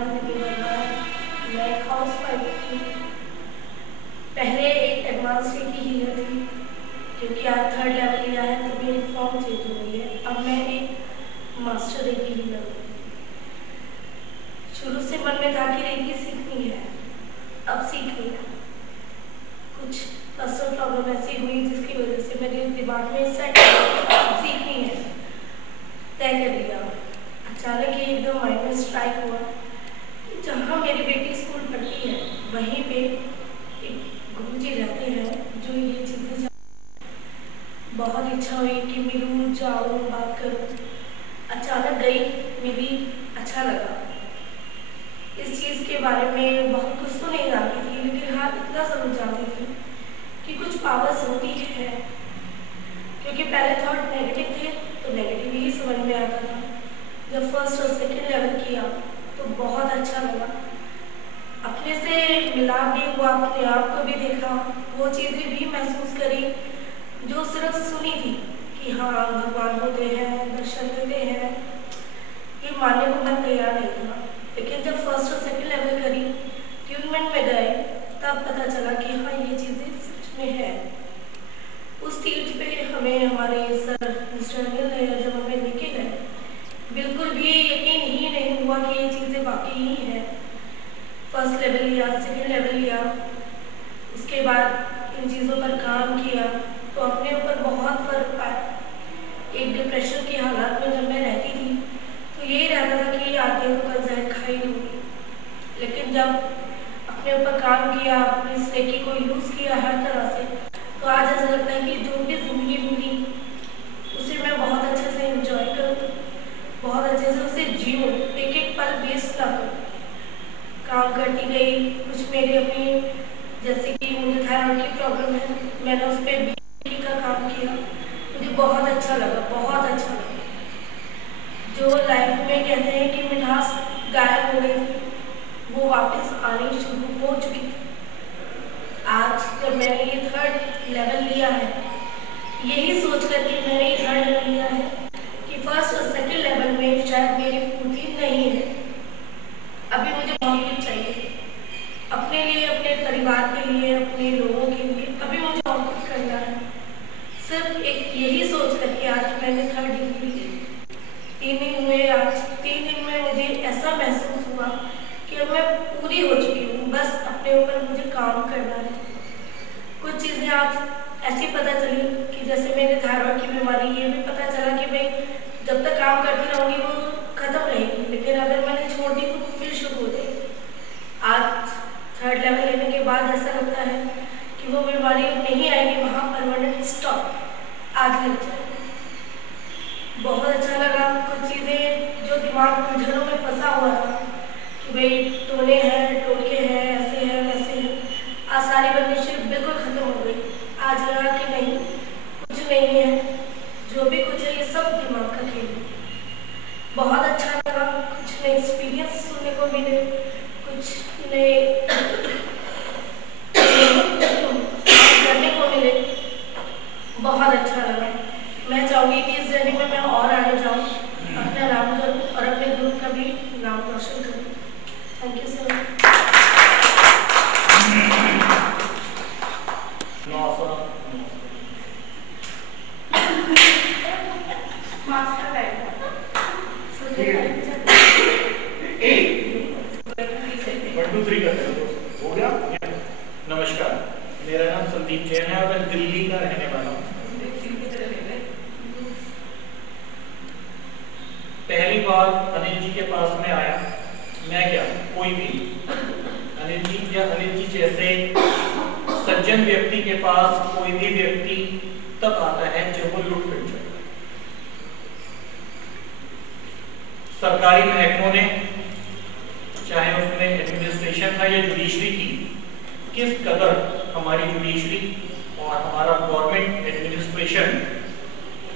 मैं एक house wife थी। पहले एक एडवांस की हीलर थी, क्योंकि आज 3rd लेवल लिया है तो मेरी फॉर्म चेंज हो गई है। अब मैं एक मास्टर रेकी हीलर हूँ। शुरू से मन में था कि रेकी सीखनी है, अब सीख लिया। कुछ पर्सनल प्रॉब्लम ऐसी हुई जिसकी वजह से मेरे दिमाग में सेट सीखनी है, तय कर लिया। अचानक ही एकदम माइंड में स्ट्राइक हुआ, जहाँ मेरी बेटी स्कूल पढ़ती है वहीं पे एक गुरुजी रहते हैं जो ये चीज़ें बहुत इच्छा हुई कि मिलूँ, जाऊँ, बात करूँ। अचानक गई, मिली, अच्छा लगा। इस चीज़ के बारे में बहुत कुछ तो नहीं जानती थी, लेकिन हाँ इतना ज़रूर जानती थी कि कुछ पावर्स होती है। क्योंकि पहले थॉट नेगेटिव थे तो नेगेटिव ही समझ में आता था। जब 1st और 2nd लेवल किया तो बहुत अच्छा लगा। अपने से मिलाप भी हुआ, अपने आप को भी देखा, वो चीज़ें भी महसूस करी जो सिर्फ सुनी थी कि हाँ भगवान होते हैं, दर्शन देते हैं। ये मानने को मैं तैयार नहीं था, लेकिन जब 1st और 2nd लेवल करी, ट्यूनमेंट में गए, तब पता चला कि हाँ ये चीज़ें सच में है। उस तीर्थ पे हमें हमारे सर मिस्टर अनिल ने जब हमें लेके गए, बिल्कुल भी यकीन ही नहीं हुआ कि ये चीज़ें बाकी ही हैं। 1st लेवल लिया, 2nd लेवल लिया, उसके बाद इन चीज़ों पर काम किया तो अपने ऊपर बहुत फर्क आया। एक डिप्रेशन की हालात में जब मैं रहती थी तो यही रहता था कि आज तो कल जहर खा ही लूँगी, लेकिन जब अपने ऊपर काम किया, अपनी स्टेकी को यूज़ किया हर तरह से, तो आज ऐसा लगता है कि जो भी ज़िंदगी मिली उसे मैं बहुत अच्छे से एंजॉय करूँ, बहुत अच्छे से उसे जीऊँ, एक एक पल वेस्ट ना करूँ। काम करती गई, कुछ मेरी अपनी, जैसे कि मुझे थायराइड की प्रॉब्लम है, मैंने उस पर भी का काम किया, मुझे बहुत अच्छा लगा, बहुत अच्छा लगा। जो लाइफ में कहते हैं कि मिठास गायब हो गई थी, वो वापस आनी शुरू हो चुकी थी। आज जब मैंने ये 3rd लेवल लिया है, यही सोच करके मैंने ये 3rd लेवल लिया है कि 1st और 2nd लेवल में शायद मेरी पूर्ति नहीं है। अभी मुझे बहुत कुछ चाहिए अपने लिए, अपने परिवार के लिए, अपने लोगों के लिए। अभी मुझे बहुत कुछ करना है। सिर्फ एक यही सोच करके आज मैंने 3rd डिग्री ली। 3 दिन हुए आज, 3 दिन में मुझे ऐसा महसूस हुआ कि अब मैं पूरी हो चुकी हूँ। बस अपने ऊपर मुझे काम करना है। कुछ चीज़ें आज ऐसी पता चली कि जैसे मेरे थायराइड की बीमारी, ये भी पता चला कि भाई जब तक काम करती रहूँगी वो खत्म रहेगी, लेकिन अगर मैंने छोड़ दी तो फिर शुरू हो जाएगी। आज 3rd लेवल लेने के बाद ऐसा लगता है कि वो बीमारी नहीं आएगी, वहाँ परमानेंट स्टॉप आज लग जाएगी। बहुत अच्छा लगा। कुछ चीज़ें जो दिमाग उलझनों में फंसा हुआ था कि भाई टोने हैं, टोटके हैं, ऐसे हैं, वैसे हैं, आज सारी बंदिशें बिल्कुल खत्म हो गई। आज लगा कि नहीं, कुछ नहीं है, जो भी कुछ है ये सब दिमाग का खेल है। बहुत अच्छा लगा, कुछ नए एक्सपीरियंस सुनने को मिले, कुछ नए करने को मिले, बहुत अच्छा लगा। मैं चाहूँगी कि इस जर्नी में मैं और आगे जाऊँ, अपना नाम करूँ और अपने ग्रुप का भी नाम रोशन करूँ। Thank you so much. हो गया। नमस्कार, मेरा नाम संदीप जैन है और मैं दिल्ली का रहने वाला हूँ। पहली बार अनिल जी के पास में आया, मैं क्या कोई भी अनिल जी या अनिल जी जैसे सज्जन व्यक्ति के पास कोई भी व्यक्ति तब आता है जब वो लुट पिट जाए। सरकारी महकमों ने, चाहे उसमें एडमिनिस्ट्रेशन था या जुडिशरी थी, किस कदर हमारी जुडिशरी और हमारा गवर्नमेंट एडमिनिस्ट्रेशन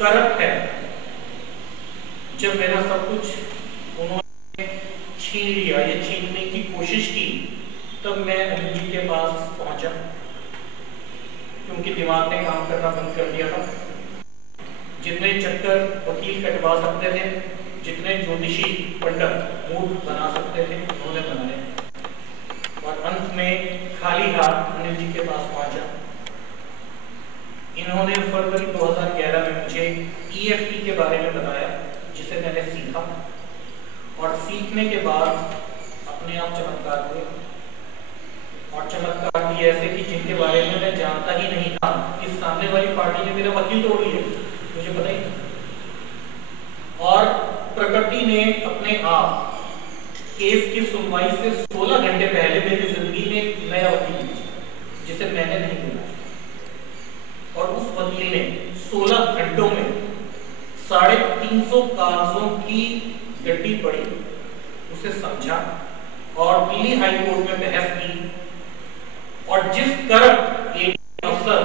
करप्ट है। जब मेरा सब कुछ उन्होंने छीन लिया या छीनने की कोशिश की, तब मैं अनिल जी के पास पहुंचा, क्योंकि दिमाग ने काम करना बंद कर दिया था। जितने चक्कर वकील कटवा सकते थे, जितने ज्योतिषी पंडित मूर्ख बना सकते थे उन्होंने बनाए और अंत में खाली हाथ अनिल जी के पास पहुंचा। इन्होंने फरवरी 2011 में मुझे EFT के बारे में बताया, जिसे मैंने सीखा और सीखने के बाद अपने आप चमत्कार हुए। और चमत्कार भी ऐसे कि जिनके बारे में मैं जानता ही नहीं था कि सामने वाली पार्टी ने मेरा वकील तोड़ लिया, मुझे पता ही नहीं। और प्रकृति ने अपने आप केस की सुनवाई से 16 घंटे पहले मेरी जिंदगी में एक नया वकील जिसे मैंने नहीं बोला, और उस वकील ने 16 घंटों में 350 कागजों की गड्डी पड़ी, उसे समझा और दिल्ली हाई कोर्ट में बहस की। और जिस तरह एक अफसर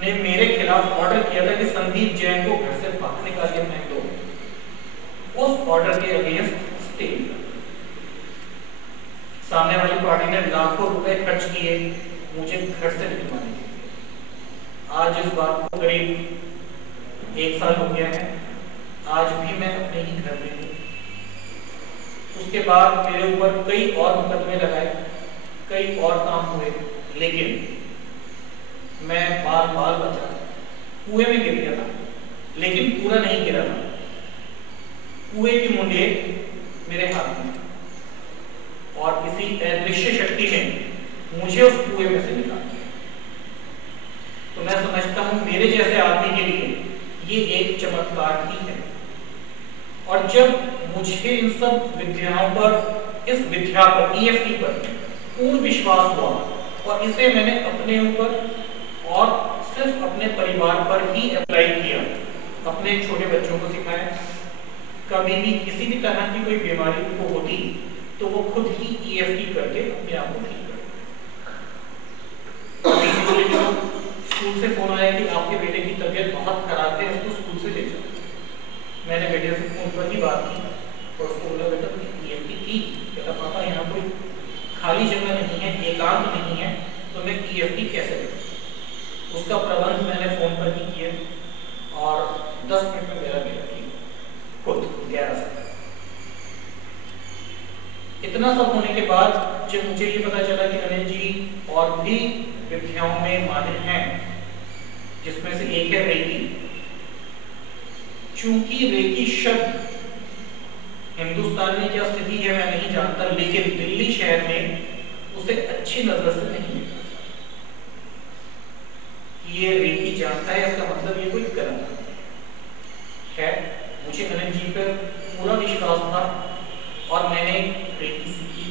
ने मेरे खिलाफ ऑर्डर किया था कि संदीप जैन को घर से बाहर निकालिए फेंक दो, उस ऑर्डर के अगेंस्ट स्टे। सामने वाली पार्टी ने लाखों रुपए खर्च किए मुझे घर से निकलवाने के लिए। आज इस बात को करीब 1 साल हो गया है, आज भी मैं अपने ही घर में हूँ। उसके बाद मेरे ऊपर कई और मुकदमे लगाए, कई और काम हुए, लेकिन मैं बाल बचा। कुएं में गिर गया था, लेकिन पूरा नहीं गिरा था। कुएं की मुंडेर मेरे हाथ में और किसी अदृश्य शक्ति ने मुझे उस कुएं में से निकाला। तो मैं समझता हूं मेरे जैसे आदमी के लिए ये एक चमत्कार ही है। और जब मुझे इन सब विद्याओं पर, इस विद्या पर, EFT पर पूर्ण विश्वास हुआ और इसे मैंने अपने ऊपर और सिर्फ अपने परिवार पर ही अप्लाई किया, अपने छोटे बच्चों को सिखाया। कभी भी किसी भी तरह की कोई बीमारी को होती तो वो खुद ही EFT करके अपने आप को ठीक करते। स्कूल से फोन आया कि आपके बेटे की तबीयत बहुत खराब है, इसको स्कूल से ले जाओ। मैंने बेटे से फोन पर ही बात की और उसको बोला, बेटा तुमने EFT की? कहता पापा यहाँ कोई खाली जगह नहीं है, एकांत नहीं है, तो मैं EFT कैसे करूं? उसका प्रबंध मैंने फोन पर ही किया और 10 मिनट में मेरा बेटा ठीक खुद 11 साल। इतना सब होने के बाद जब मुझे ये पता चला कि अनिल जी और भी विद्याओं में माहिर हैं, जिसमें से एक है रेकी। चूंकि रेकी शब्द हिंदुस्तान में क्या स्थिति है मैं नहीं जानता, लेकिन दिल्ली शहर में उसे अच्छी नजर से नहीं देखा। ये रेकी जानता है, इसका मतलब ये कोई गलत है। मुझे अनिल जी पर पूरा विश्वास था और मैंने रेकी सीखी।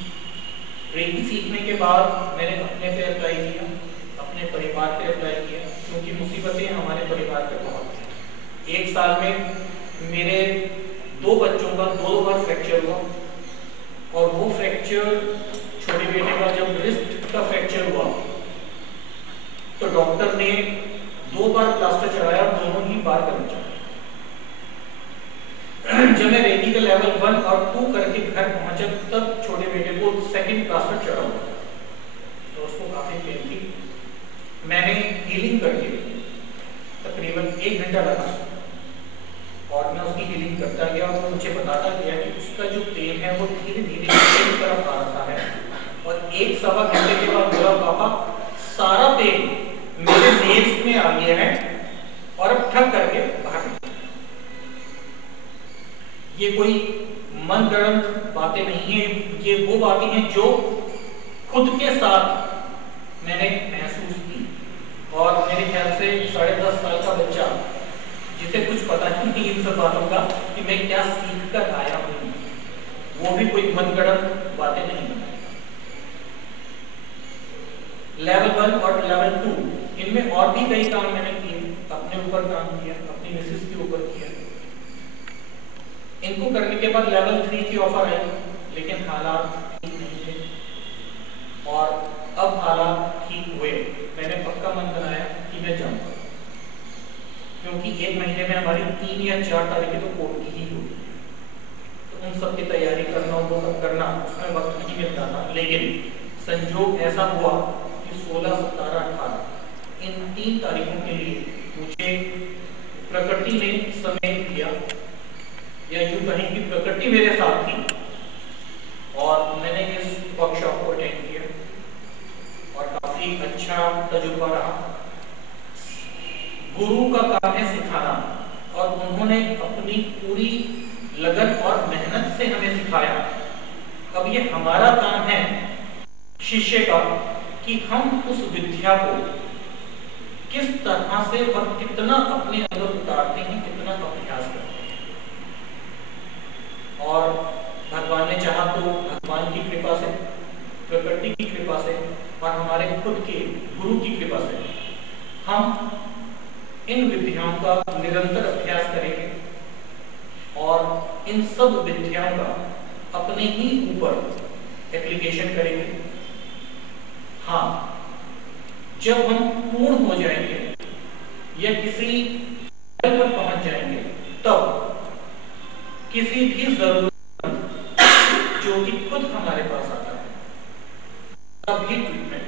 रेकी सीखने के बाद मैंने अपने पे अप्लाई किया, अपने परिवार पे अप्लाई किया, क्योंकि मुसीबतें हमारे परिवार पे बहुत थी। 1 साल में मेरे 2 बच्चों का 2 बार फ्रैक्चर हुआ और वो फ्रैक्चर, छोटे बेटे का जब रिस्ट का फ्रैक्चर हुआ तो डॉक्टर ने 2 बार प्लास्टर चढ़ाया, दोनों ही बार कर चढ़ाया। जब मैं रेकी का लेवल 1 और 2 करके घर पहुंचा तब छोटे बेटे को 2nd प्लास्टर चढ़ा हुआ तो उसको काफी पेन थी। मैंने हीलिंग करके तकरीबन 1 घंटा लगा और मैं उसकी हीलिंग करता गया और मुझे बताता गया कि उसका जो पेन है वो धीरे धीरे की तरफ आ रहा है। और 1-1.25 घंटे के बाद बोला, पापा सारा पेन मेरे नेल्स में आ गया है और अब ठक करके बाहर। ये कोई मन गढ़ंत बातें नहीं है, ये वो बातें हैं जो खुद के साथ मैंने महसूस की। और मेरे ख्याल से 10.5 साल का बच्चा जिसे कुछ पता ही नहीं इन सब बातों का कि मैं क्या सीख कर आया हूं, वो भी कोई मन गढ़ंत बातें नहीं बनाएगा। लेवल 1 और लेवल 2 इनमें और भी कई काम मैंने किए, अपने ऊपर काम किया, अपनी मिसेस के ऊपर किया। इनको करने के बाद लेवल 3 की ऑफर आई, लेकिन हालात ठीक नहीं थे और अब हालात ठीक हुए। मैंने पक्का मन बनाया कि मैं जाऊंगा, क्योंकि 1 महीने में हमारी 3 या 4 तारीखें तो कोर्ट की ही होगी, तो उन सब की तैयारी करना, वो सब करना, उसमें वक्त नहीं मिलता था। लेकिन संजोग ऐसा हुआ कि 16, 17, 18 इन 3 तारीखों के लिए मुझे प्रकृति ने समय दिया या यूं कहें कि प्रकृति मेरे साथ थी और मैंने इस वर्कशॉप को अटेंड किया और काफी अच्छा तजुर्बा रहा। गुरु का काम है सिखाना और उन्होंने अपनी पूरी लगन और मेहनत से हमें सिखाया। अब ये हमारा काम है शिष्य का कि हम उस विद्या को किस तरह से और कितना अपने अंदर उतारते हैं, कितना अभ्यास करते हैं। और भगवान ने चाहा तो भगवान की कृपा से, प्रकृति की कृपा से और हमारे खुद के गुरु की कृपा से हम इन विद्याओं का निरंतर अभ्यास करेंगे और इन सब विद्याओं का अपने ही ऊपर एप्लीकेशन करेंगे। हाँ, जब हम पूर्ण हो जाएंगे या किसी लेवल पर पहुंच जाएंगे तब किसी भी जरूरत जो कि खुद हमारे पास आता है तब ही ट्रीटमेंट